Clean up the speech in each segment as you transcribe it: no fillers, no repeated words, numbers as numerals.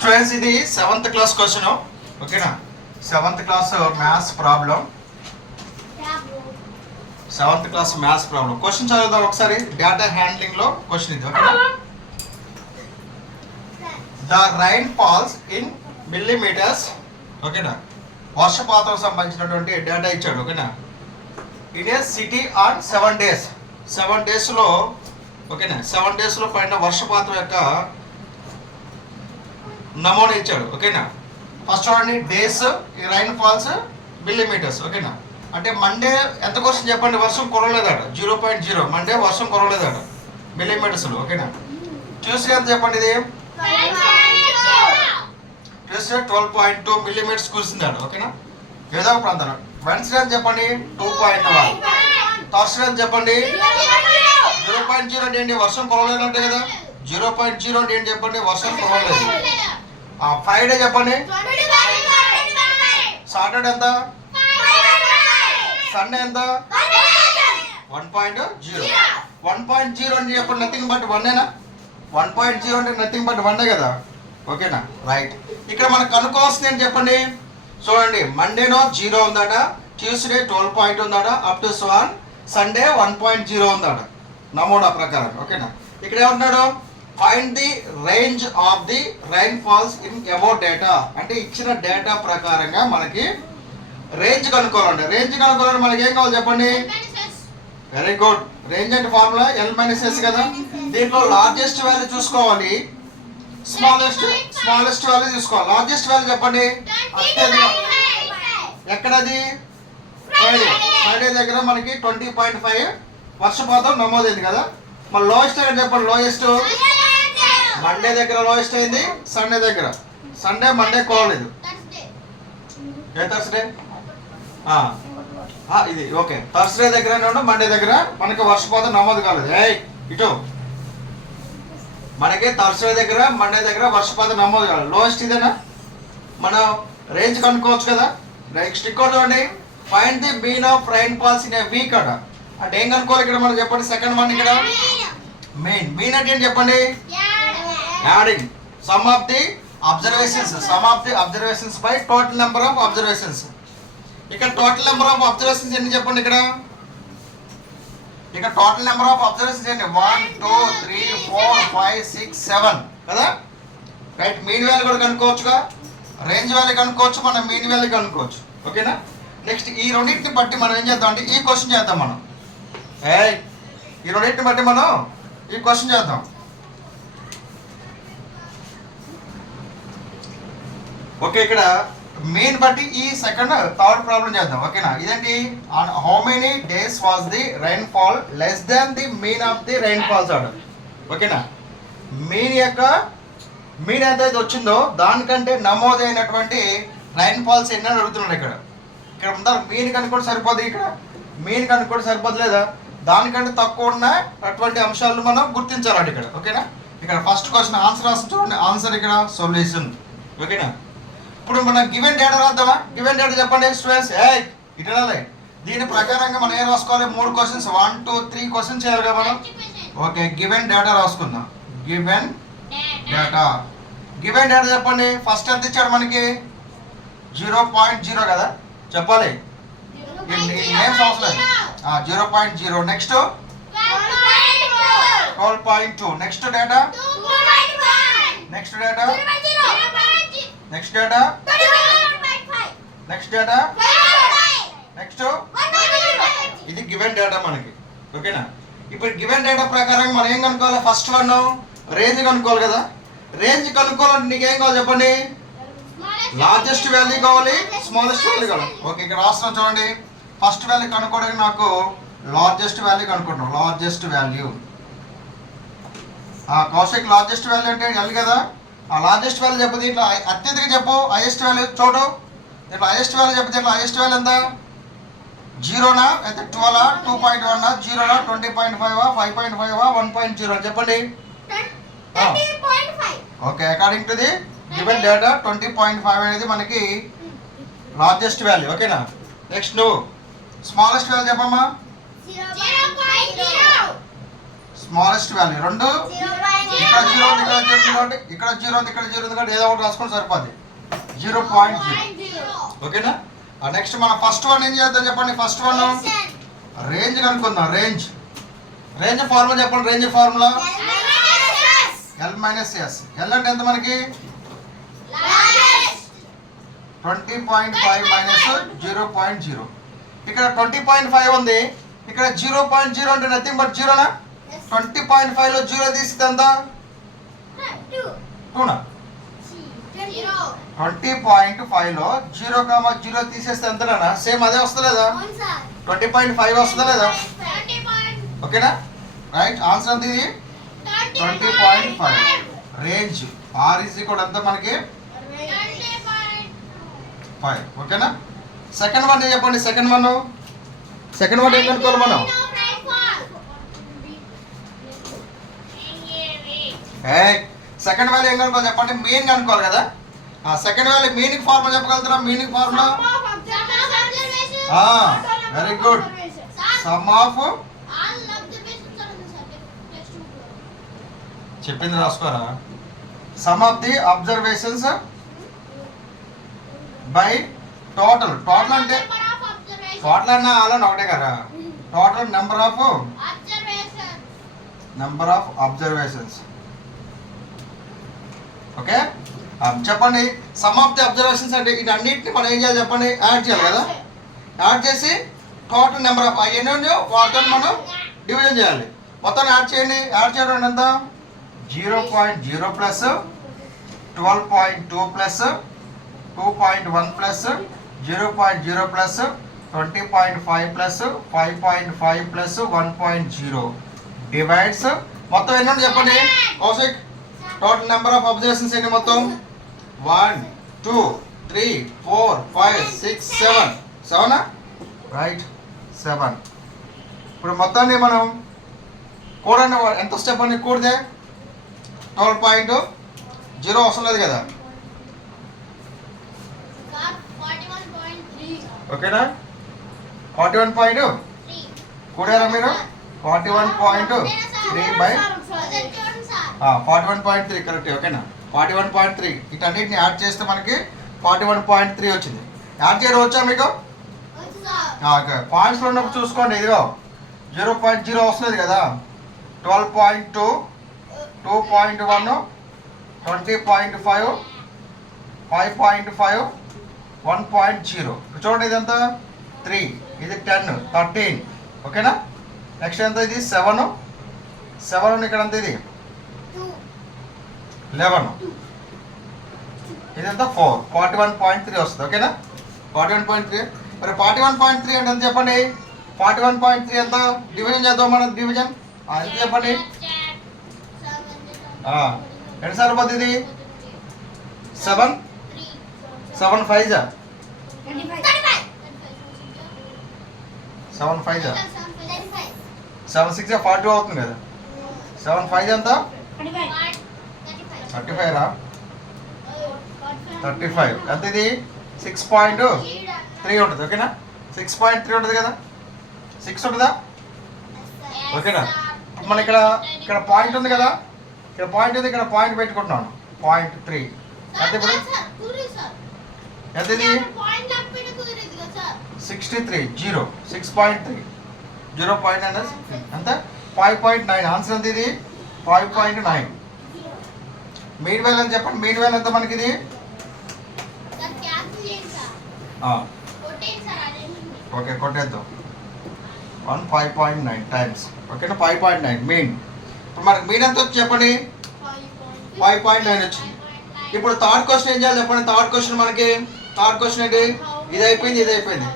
Students ఇది 7th class question ఓకేనా 7th class maths problem 7th class maths problem question చదువుదాం ఒకసారి data handling లో క్వశ్చన్ ఇది ఓకేనా the rain falls in millimetres ఓకేనా వర్షపాతం సంబంధించినటువంటి డేటా ఇచ్చాడు ఓకేనా in a city on 7 days 7 days లో ఓకేనా 7 days లో పడిన వర్షపాతం యొక్క నమూనా ఇచ్చాడు ఓకేనా ఫస్ట్ చూడండి డేస్ రైన్ ఫాల్స్ మిల్లీమీటర్స్ ఓకేనా అంటే మండే ఎంత క్వశ్చన్ చెప్పండి వర్షం కురవలేదట 0.0 మండే వర్షం కురవలేదట మిల్లీమీటర్స్లో ఓకేనా ట్యూస్డే ఎంత చెప్పండి ఇది ట్యూస్డే 12.2 మిల్లీమీటర్స్ కురిసిందట ఓకేనా ఏదో ప్రాంతం వెన్స్డే ఎంత చెప్పండి 2.1 థర్స్డే ఎంత చెప్పండి 0.0 అంటే ఏంటి వర్షం కురవలేదంటే కదా 0.0 అంటే ఏంటి చెప్పండి వర్షం కురవలేదు ఫ్రైడే చెప్పండి సాటర్డే ఎంత సండే ఎంత 1.0 1.0 అంటే చెప్పండి నథింగ్ బట్ 1 1.0 అంటే నథింగ్ బట్ 1 కదా ఓకేనా రైట్ ఇక్కడ మనకు కనుక్కోవాల్సింది ఏంటి చెప్పండి చూడండి మండేనో 0 ఉందట ట్యూస్డే 12 ఉందట అప్ టు 1 సండే 1.0 ఉందట నమూనా ప్రకారం ఓకేనా ఇక్కడ ఏమంటున్నాడు find the range of the rain falls in about data అంటే ఇచ్చిన డేటా ప్రకారంగా మనకి రేంజ్ కనుక్కోవాలండి రేంజ్ కనుక్కోవాలంటే మనకి ఏం కావాలి చెప్పండి వెరీ గుడ్ రేంజ్ అంటే ఫార్ములా L-S కదా దీంట్లో లార్జెస్ట్ వాల్యూ చూసుకోవాలి స్మాలెస్ట్ వాల్యూ చూసుకోవాలి లార్జెస్ట్ వాల్యూ చెప్పండి ఎక్కడది ఫ్రైడే దగ్గర మనకి 20.5 వర్షపాతం నమోదైంది కదా మరి లోయెస్ట్ ఎక్కడ చెప్పండి లోయెస్ట్ మండే దగ్గర లోయెస్ట్ అయింది సండే మండే కోవలేదు ఏ థర్స్డే ఇది ఓకే థర్స్డే దగ్గర మండే దగ్గర మనకి వర్షపాతం నమోదు కాలేదు ఇటు మనకి థర్స్డే దగ్గర మండే దగ్గర వర్షపాతం నమోదు కాలేదు లోయెస్ట్ ఇదేనా మనం రేంజ్ కనుక్కోవచ్చు కదా నెక్స్ట్ ఇక్కడ చూడండి find the mean of rain falls in a week అట అంటే ఏం కనుక్కోవాలి ఇక్కడ మనం చెప్పండి సెకండ్ వన్ ఇక్కడ మీన్ అంటే ఏంటి చెప్పండి adding some of the observations by total number of observations ఇక్కడ టోటల్ నెంబర్ ఆఫ్ అబ్జర్వేషన్స్ ఎన్ని చెప్పండి ఇక్కడ టోటల్ నెంబర్ ఆఫ్ అబ్జర్వేషన్స్ ఎన్ని 1 2 3 4 5 6 7 కదా రైట్ మీన్ వాల్యూ కూడా కనుక్కోవచ్చుగా రేంజ్ వాల్యూ కనుక్కోవచ్చు మనం మీన్ వాల్యూ కనుక్కోవచ్చు ఓకేనా నెక్స్ట్ ఈ రెండింటిని బట్టి మనం ఏం చేద్దాం అంటే ఈ క్వశ్చన్ చేద్దాం మనం ఈ రెండింటిని బట్టి మనం ఈ క్వశ్చన్ చేద్దాం ఓకే ఇక్కడ మెయిన్ బట్టి ఈ సెకండ్ థర్డ్ ప్రాబ్లం చేద్దాం ఓకేనా ఇదేంటి how many days was the rain fall less than the mean of the rain falls order ఓకేనా మీన్ యొక్క మీన్ ఎంతైతే వచ్చిందో దానికంటే నమోదైనటువంటి రైన్ ఫాల్స్ ఎన్ని అడుగుతున్నాడు ఇక్కడ ఉందా మీన్ కనుక్కోటి సరిపోదు ఇక్కడ మీన్ కనుక్కోటి సరిపోతులేదా దానికంటే తక్కువ ఉన్న అటువంటి అంశాలను మనం గుర్తించాలండి ఇక్కడ ఓకేనా ఇక్కడ ఫస్ట్ క్వశ్చన్ ఆన్సర్ రాసి చూడండి ఆన్సర్ ఇక్కడ సొల్యూషన్ ఓకేనా ఇప్పుడు మనం గివెన్ డేటా రాద్దామా గివెన్ డేటా చెప్పండి స్టూడెంట్స్ ఇటా దీని ప్రకారంగా మనం ఏం రాసుకోవాలి 3 క్వశ్చన్స్ 1 2 3 క్వశ్చన్స్ చేయాలి కదా మనం ఓకే గివెన్ డేటా రాసుకుందాం గివెన్ డేటా చెప్పండి ఫస్ట్ ఎంత ఇచ్చాడు మనకి 0.0 కదా చెప్పాలి నేమ్స్ అవసరం 0.0 next 12.2 next data next data next ఇది గివెన్ డేటా మనకి ఓకేనా ఇప్పుడు గివెన్ డేటా ప్రకారం మనం ఏం కనుక్కోవాలి ఫస్ట్ వన్ రేంజ్ కనుక్కోవాలి కదా రేంజ్ కనుక్కోవాలంటే నీకు ఏం కావాలి చెప్పండి లార్జెస్ట్ వాల్యూ కావాలి స్మాలెస్ట్ వాల్యూ కావాలి ఓకే ఇక్కడ రాస్తున్నాం చూడండి ఫస్ట్ వాల్యూ కనుక్కోవడానికి నాకు లార్జెస్ట్ వాల్యూ కనుక్కుంటాం largest value Kaushik largest value అంటే ఎల్ కదా ఆ లార్జెస్ట్ వాల్యూ చెప్పు దీంట్లో అత్యధిక చెప్పు హైయెస్ట్ వాల్యూ చూడు దీంట్లో హైయెస్ట్ వాల్యూ చెప్పు దీంట్లో హైయెస్ట్ వాల్యూ ఎంత 0నా అయితే 12 2.1 0నా 20.5 5.5 1.0 చెప్పండి okay according to the given data 20.5 అనేది మనకి లార్జెస్ట్ వాల్యూ ఓకేనా నెక్స్ట్ నువ్వు స్మాలెస్ట్ వాల్యూ చెప్పమ్మా స్మాలెస్ట్ వాల్యూ రెండు ఇక్కడ 0 ఉంది ఇక్కడ 0 ఉంది కాబట్టి ఇక్కడ 0 ఉంది ఇక్కడ 0 ఉంది కాబట్టి ఏదో ఒకటి రాసుకొని సరిపోద్ది 0.0 ఓకేనా. నెక్స్ట్ మనం ఫస్ట్ వన్ ఏం చేద్దాం చెప్పండి. ఫస్ట్ వన్ రేంజ్ కనుక్కుందాం. రేంజ్ ఫార్ములా చెప్పండి. Range formula L minus S. L అంటే ఎంత మనకి 20.5 మైనస్ 0.0. ఇక్కడ 20.5 ఉంది, ఇక్కడ 0.0 అంటే నథింగ్ బట్ జీరోనా. 20.5 లో 0 తీస్తే ఎంత 2నా. 20.5 లో 0, తీసేస్తే ఎంతనా సేమ్ అదే వస్తలేదా 20.5 వస్తుందా లేదా. ఓకేనా రైట్. ఆన్సర్ అంత ఇది 20.5. రేంజ్ R ఈజ్ ఈక్వల్ ఎంత మనకి 5. ఓకేనా. సెకండ్ వన్ చెప్పండి. సెకండ్ వన్ ఏం కనుక్కోవాలి మనం. సెకండ్ వాల్యూ ఏం కనుక్కోవాలి చెప్పండి. మీన్ కనుక్కోవాలి కదా. సెకండ్ వాల్యూ మీనింగ్ ఫార్ములా చెప్పగలుగుతారా. Meaning formula very good. Sum of చెప్పింది రాసుకోరా. Sum of the observations by total. అంటే టోటల్ అన్న అలా ఒకటే కదా. Total number of observations. Okay చెప్పండి. సమ్ ఆఫ్ ది అబ్జర్వేషన్స్ అంటే వీటన్నిటిని మనం ఏం చేయాలి చెప్పండి. యాడ్ చేయాలి కదా. యాడ్ చేసి టోటల్ నెంబర్ ఆఫ్ ఎన్ని ఉన్నాయో వాటిని మనం డివిజన్ చేయాలి. మొత్తం యాడ్ చేయండి. యాడ్ చేయడం ఎంత 0.0 plus 12.2 plus 2.1 plus 0.0 plus 20.5 plus 5.5 plus 1.0 divides మొత్తం ఎన్ని చెప్పండి. Kaushik total number of observations ఎన్ని మొత్తం 1 2 3 4 5 6 7 7 రైట్ 7. ఇప్పుడు మొత్తాన్ని మనం కూడండి. ఎంత స్టెప్ అని కూడితే 12.0 అవసరం లేదు కదా. ఓకేనా 41. కూడారా మీరు 41.3 బై 41.3 కరెక్ట్. ఓకేనా 41.3 వీటన్నిటిని యాడ్ చేస్తే మనకి 41.3 వచ్చింది. యాడ్ చేయడం వచ్చా మీకు. పాయింట్స్లో ఉన్నప్పుడు చూసుకోండి. ఇదిగో 0.0 వస్తుంది కదా. 12.2 2.1 20.5 5.5 1.0. చూడండి ఇదంతా 3 ఇది 10 13. ఓకేనా నెక్స్ట్ ఎంత ఇది 7 ఇక్కడ ఎంత ఇది 11 ఇదంతా 4 41.3 వస్తుంది. ఓకేనా 41.3. మరి 41.3 అంటే ఎంత చెప్పండి. 41.3 ఎంత డివిజన్ చేద్దాం మనం. డివిజన్ ఎంత చెప్పండి. ఎన్నిసార్లు పోతుంది ఇది 7 7 5 7 5 7 6 42 అవుతుంది కదా. 7 5 ఎంత 35 రా 35 ఎంత ఇది 6.3 ఉంటుంది. ఓకేనా 6.3 ఉంటుంది కదా. 6 ఉంటుందా. ఓకేనా మన ఇక్కడ పాయింట్ ఉంది కదా. ఇక్కడ పాయింట్ ఉంది. ఇక్కడ పాయింట్ పెట్టుకుంటున్నాను 0.3 ఎంత ఇప్పుడు ఎంత ఇది 63 0 6.3 0.9 ఎంత 5.9. ఆన్సర్ ఎంత ఇది 5.9. మీన్ వాల్యూ అని చెప్పండి. మీన్ వాల్యూ ఎంత మనకి ఇది. ఓకే కొట్టేద్దాం 5.9 టైమ్స్. ఓకేనా 5.9 మీన్. ఇప్పుడు మనకి మీన్ ఎంత వచ్చి చెప్పండి 5.9 వచ్చింది. ఇప్పుడు థర్డ్ క్వశ్చన్ ఏం చేయాలి చెప్పండి. థర్డ్ క్వశ్చన్ ఏంటి. ఇది అయిపోయింది.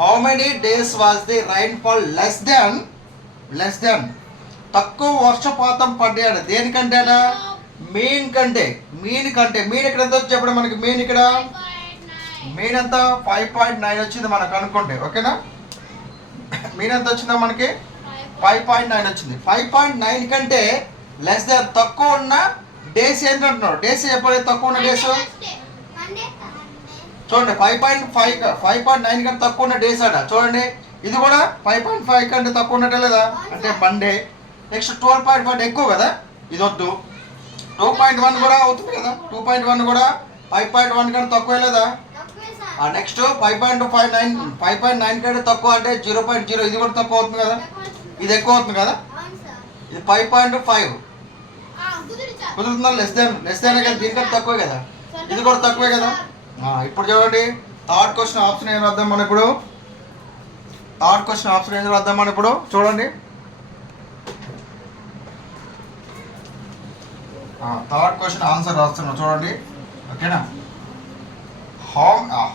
How many days was the rain fall less than తక్కువ వర్షపాతం పడ్డాడు. దేనికంటేనా మీన్ కంటే. మీన్ ఇక్కడ ఎంత వచ్చి చెప్పండి మనకి. మీన్ ఇక్కడ మీన్ ఎంత 5.9 వచ్చింది మనకు అనుకోండి. ఓకేనా మీన్ ఎంత వచ్చిందో మనకి 5.9 వచ్చింది. 5.9 కంటే లెస్ దెన్ తక్కువ ఉన్న డేస్ ఏంటంటున్నాడు. డేస్ చెప్పలేదు. తక్కువ ఉన్న డేస్ చూడండి 5.9 కంటే తక్కువ ఉన్న డేస్ అట. చూడండి ఇది కూడా 5.5 కంటే తక్కువ ఉన్నట్టే లేదా. అంటే మండే నెక్స్ట్ 12.5 ఎక్కువ కదా, ఇది వద్దు. 2.1 కూడా అవుతుంది కదా, 2.1 కూడా 5.1 కంటే తక్కువ లేదా. నెక్స్ట్ 5.9 కంటే తక్కువ అంటే 0.0, ఇది కూడా తక్కువ అవుతుంది కదా, ఇది ఎక్కువ అవుతుంది కదా. ఇది 5.5 కుదురుతుందా, లెస్ దాన్ కదా, దీనికంటే తక్కువే కదా, ఇది కూడా తక్కువే కదా. ఇప్పుడు చూడండి థర్డ్ క్వశ్చన్ ఆప్షన్ ఏం రాద్దాం మనం ఇప్పుడు. థర్డ్ క్వశ్చన్ ఆప్షన్ ఏం రాద్దాం మనం ఇప్పుడు చూడండి. థర్డ్ క్వశ్చన్ ఆన్సర్ రాస్తున్నాం చూడండి, ఓకేనా.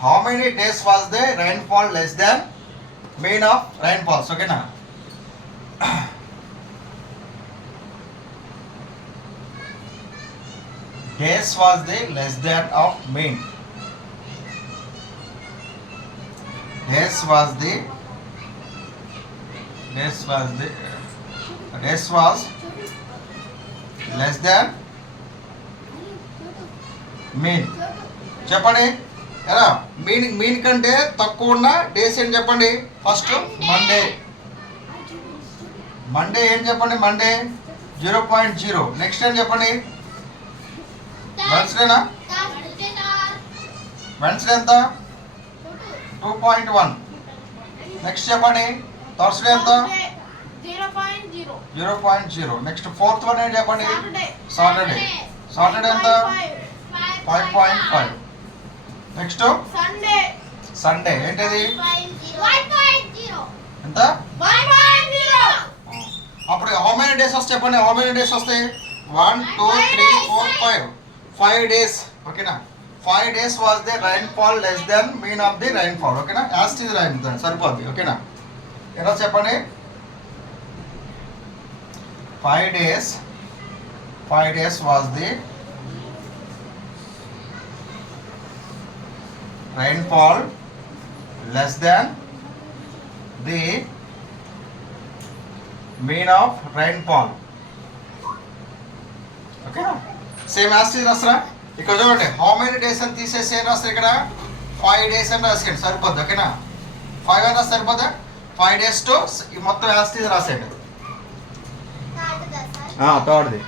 How many days was the rainfall less than mean of rainfalls, ఓకేనా. Days was the less than of mean. Days was less than mean. చెప్పండి ఎలా మీన్ కంటే తక్కువ ఉన్న డేస్ ఏంటి చెప్పండి. ఫస్ట్ మండే ఏం చెప్పండి, మండే 0.0. నెక్స్ట్ ఏం చెప్పండి, వెన్స్డేనా, వెన్స్డే ఎంత 2.1. నెక్స్ట్ చెప్పండి థర్స్డే ఎంత 0.0. నెక్స్ట్ ఫోర్త్ వన్ ఏంటి చెప్పండి, సాటర్డే ఎంత 5.5. నెక్స్ట్ సండే ఏంటిది ఎంత. అప్పుడు హౌ మెనీ డేస్ వస్తాయి చెప్పండి, హౌ మెనీ డేస్ వస్తాయి 1 2 3 4 5 5 డేస్, ఓకేనా. 5 days was the rainfall less than mean of the rainfall, ఓకేనా. యాజ్ ది రైన్ సరిపోద్ది, ఓకేనా. ఎలా చెప్పండి 5 days was the rainfall less than the mean of rainfall, ఓకేనా. సేమ్ యాజ్ ది రాస్తారా. ఇక్కడ చూడండి హౌ మెనీ డేస్ అని తీసేసి ఏం రాస్తారు ఇక్కడ 5 డేస్ అని రాసేయండి సరిపోద్ది, ఓకేనా. 5 అని రాస్తే సరిపోద్దా. 5 డేస్ టు ఈ మొత్తం యాజ్ ది రాసేయండి. థర్డ్ది